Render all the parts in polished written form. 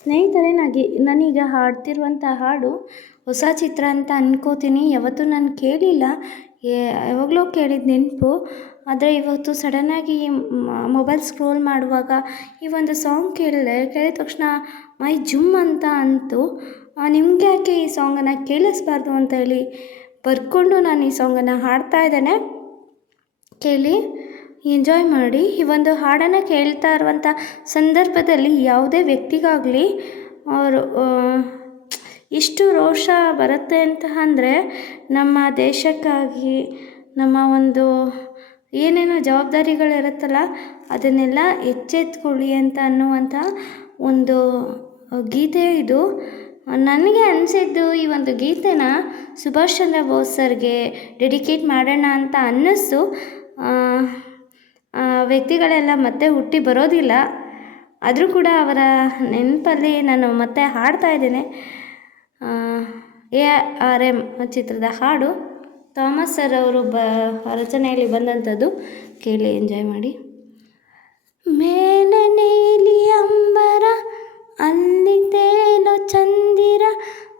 ಸ್ನೇಹಿತರೆ, ನಾನೀಗ ಹಾಡ್ತಿರುವಂಥ ಹಾಡು ಹೊಸ ಚಿತ್ರ ಅಂತ ಅಂದ್ಕೋತೀನಿ. ಯಾವತ್ತೂ ನಾನು ಕೇಳಿಲ್ಲ, ಯಾವಾಗಲೋ ಕೇಳಿದ ನೆನಪು. ಆದರೆ ಇವತ್ತು ಸಡನ್ನಾಗಿ ಮೊಬೈಲ್ ಸ್ಕ್ರೋಲ್ ಮಾಡುವಾಗ ಈ ಒಂದು ಸಾಂಗ್ ಕೇಳಿದ ತಕ್ಷಣ ಮೈ ಜುಮ್ ಅಂತ ಅಂತು. ನಿಮ್ಗೆ ಯಾಕೆ ಈ ಸಾಂಗನ್ನು ಕೇಳಿಸ್ಬಾರ್ದು ಅಂತ ಹೇಳಿ ಬರ್ಕೊಂಡು ನಾನು ಈ ಸಾಂಗನ್ನು ಹಾಡ್ತಾ ಇದ್ದೇನೆ. ಕೇಳಿ, ಎಂಜಾಯ್ ಮಾಡಿ. ಈ ಒಂದು ಹಾಡನ್ನು ಕೇಳ್ತಾ ಇರುವಂಥ ಸಂದರ್ಭದಲ್ಲಿ ಯಾವುದೇ ವ್ಯಕ್ತಿಗಾಗಲಿ ಅವರು ಇಷ್ಟು ರೋಷ ಬರುತ್ತೆ ಅಂತ ಅಂದರೆ ನಮ್ಮ ದೇಶಕ್ಕಾಗಿ ನಮ್ಮ ಒಂದು ಏನೇನೋ ಜವಾಬ್ದಾರಿಗಳಿರುತ್ತಲ್ಲ ಅದನ್ನೆಲ್ಲ ಎಚ್ಚೆತ್ಕೊಳ್ಳಿ ಅಂತ ಅನ್ನುವಂಥ ಒಂದು ಗೀತೆ ಇದು. ನನಗೆ ಅನಿಸಿದ್ದು ಈ ಒಂದು ಗೀತೆನ ಸುಭಾಷ್ ಚಂದ್ರ ಬೋಸ್ ಸರ್ಗೆ ಡೆಡಿಕೇಟ್ ಮಾಡೋಣ ಅಂತ ಅನ್ನಿಸ್ತು. ವ್ಯಕ್ತಿಗಳೆಲ್ಲ ಮತ್ತೆ ಹುಟ್ಟಿ ಬರೋದಿಲ್ಲ, ಆದರೂ ಕೂಡ ಅವರ ನೆನಪಲ್ಲಿ ನಾನು ಮತ್ತೆ ಹಾಡ್ತಾ ಇದ್ದೇನೆ. ARM ಚಿತ್ರದ ಹಾಡು, ಥಾಮಸ್ ಸರ್ ಅವರು ರಚನೆಯಲ್ಲಿ ಬಂದಂಥದ್ದು. ಕೇಳಿ, ಎಂಜಾಯ್ ಮಾಡಿ. ಮೇಲೆ ನೀಲಿ ಅಂಬರ, ಅಲ್ಲಿ ತೇಲೋ ಚಂದಿರ,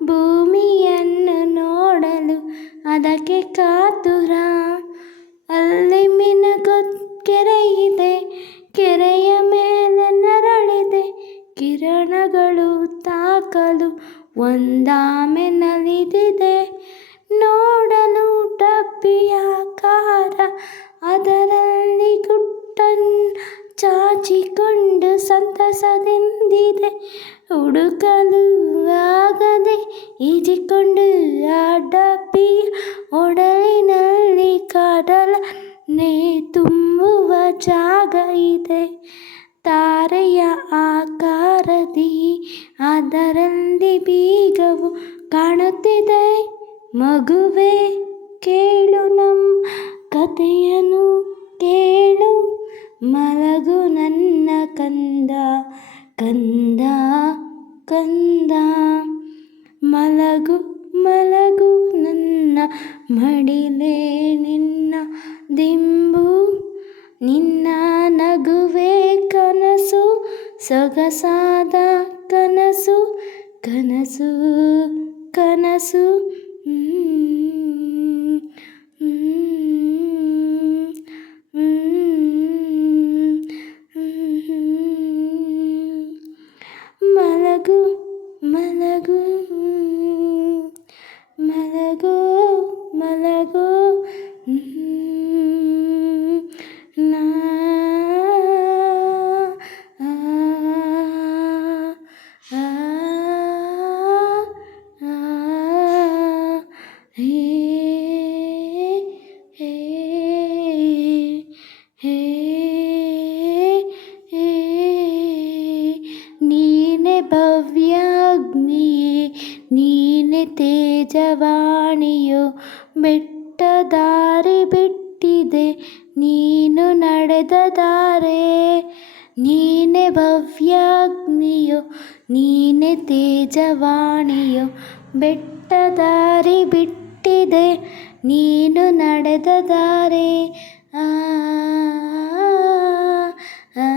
ಭೂಮಿಯನ್ನು ನೋಡಲು ಅದಕ್ಕೆ ಕಾತುರ. ಅಲ್ಲಿ ಕೆರೆ ಇದೆ, ಕೆರೆಯ ಮೇಲೆ ನರಳಿದೆ, ಕಿರಣಗಳು ತಾಕಲು ಒಂದಾಮೆ ನಲಿದಿದೆ. ನೋಡಲು ಡಬ್ಬಿಯಾಕಾರ, ಅದರಲ್ಲಿ ಗುಟ್ಟನ್ನು ಚಾಚಿಕೊಂಡು ಸಂತಸದಿಂದಿದೆ. ಹುಡುಕಲು ಆಗದೆ ಈಜಿಕೊಂಡು ಆ ಡಬ್ಬಿಯ ಒಡಲಿನಲ್ಲಿ ಕಡಲನ್ನೇ ತುಂಬುವ ಜಾಗ ಇದೆ. ತಾರೆಯ ಆಕಾರದಿ ಅದರಲ್ಲಿ ಬೀಗವು ಕಾಣುತ್ತಿದೆ. ಮಗುವೆ ಕೇಳು ನಮ್ಮ ಕಥೆಯನ್ನು ಕೇಳು, ಮಲಗು ನನ್ನ ಕಂದ ಕಂದ ಕಂದ. ಮಲಗು ಮಲಗು ನನ್ನ ಮಡಿಲೇ ನಿನ್ನ ದಿಂಬು, ನಿನ್ನ ನಗುವೆ ಕನಸು, ಸೊಗಸಾದ ಕನಸು ಕನಸು ಕನಸು. ಮಲಗು ಮಲಗು ಮಲಗು ಮಲಗು ನಾ ನೀನೆ ಭವ್ಯಾಗ್ನಿಯೇ, ನೀನೆ ತೇಜವಾಣಿಯೋ, ಬೆಟ್ಟ ದಾರಿ ಬಿಟ್ಟಿದೆ ನೀನು ನಡೆದ ದಾರೆ. ನೀನೆ ಭವ್ಯಾಗ್ನಿಯೋ, ನೀನೆ ತೇಜವಾಣಿಯೋ, ಬೆಟ್ಟ ದಾರಿ ಬಿಟ್ಟಿದೆ ನೀನು ನಡೆದ ದಾರೆ. ಆ ಆ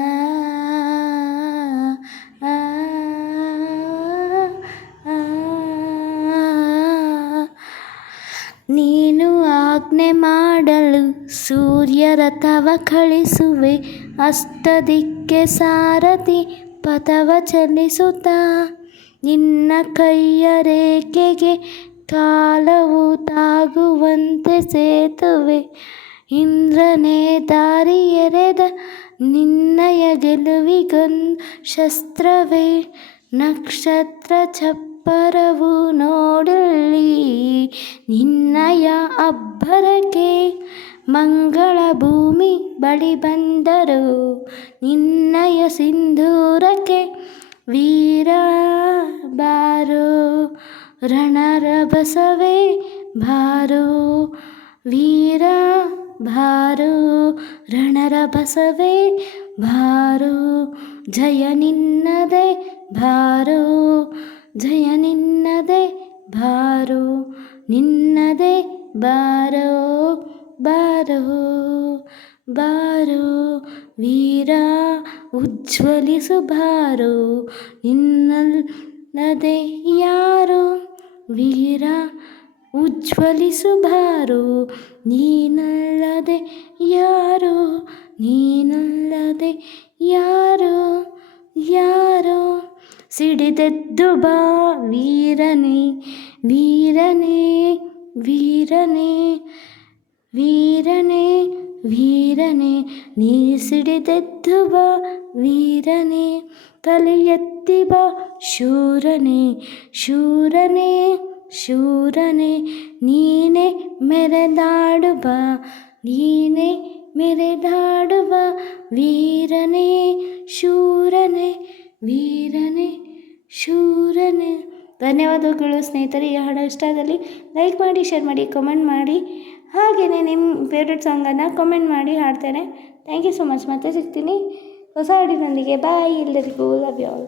ನೀನು ಆಜ್ಞೆ ಮಾಡಲು ಸೂರ್ಯ ರಥವ ಕಳಿಸುವೆ, ಅಷ್ಟದಿಕ್ಕೆ ಸಾರಥಿ ಪಥವ ಚಲಿಸುತ್ತಾ. ನಿನ್ನ ಕೈಯ ರೇಖೆಗೆ ಕಾಲವು ತಾಗುವಂತೆ ಸೇತುವೆ, ಇಂದ್ರನೇ ದಾರಿ ಎರೆದ ನಿನ್ನಯ ಗೆಲುವಿಗೊಂದು ಶಸ್ತ್ರವೇ. ನಕ್ಷತ್ರ ಚಪ್ಪರವು ನೋಡಲಿ ನಿನ್ನಯ ಅಬ್ಬರಕ್ಕೆ, ಮಂಗಳ ಭೂಮಿ ಬಳಿ ಬಂದರು ನಿನ್ನಯ ಸಿಂಧೂರಕ್ಕೆ. ವೀರ ಬಾರೋ ರಣರಭಸವೇ ಬಾರೋ, ವೀರ ಬಾರೋ ರಣರಭಸವೇ ಬಾರೋ. ಜಯ ನಿನ್ನದೆ ಬಾರೋ, ಜಯ ನಿನ್ನದೆ ಬಾರೋ, ನಿನ್ನದೆ ಬಾರೋ ಬಾರೋ ಬಾರೋ. ವೀರ ಉಜ್ವಲಿಸು ಬಾರೋ, ನಿನ್ನಲ್ಲಿ ನೀನಲ್ಲದೆ ಯಾರೋ ವೀರ ಉಜ್ವಲಿಸುಬಾರೋ, ನೀನಲ್ಲದೆ ಯಾರೋ, ನೀನಲ್ಲದೆ ಯಾರೋ ಯಾರೋ. ಸಿಡಿದೆದ್ದು ಬಾ ವೀರನೇ ವೀರನೇ ವೀರನೇ ವೀರನೇ ವೀರನೇ, ನೀ ಸಿಡಿದೆದ್ದು ಬಾ ವೀರನೇ, ತಲೆ ಎತ್ತಿ ಬಾ ಶೂರನೇ ಶೂರನೇ ಶೂರನೇ, ನೀನೇ ಮೆರೆದಾಡು ಬಾ, ನೀನೇ ಮೆರೆದಾಡು ಬಾ ವೀರನೇ ಶೂರನೇ ವೀರನೇ ಶೂರನೇ. ಧನ್ಯವಾದಗಳು ಸ್ನೇಹಿತರೆ. ಈ ಹಾಡು ಇಷ್ಟ ಆದಲ್ಲಿ ಲೈಕ್ ಮಾಡಿ, ಶೇರ್ ಮಾಡಿ, ಕಮೆಂಟ್ ಮಾಡಿ. ಹಾಗೆಯೇ ನಿಮ್ಮ ಫೇವ್ರೆಟ್ ಸಾಂಗನ್ನು ಕಮೆಂಟ್ ಮಾಡಿ ಹಾಡ್ತೇನೆ. Thank you so much. ಮತ್ತೆ ಸಿಗ್ತೀನಿ ಹೊಸ ಹಾಡಿನೊಂದಿಗೆ. ಬಾಯ್. ಎಲ್ಲರಿಗೂ ಲವ್ ಯು ಆಲ್.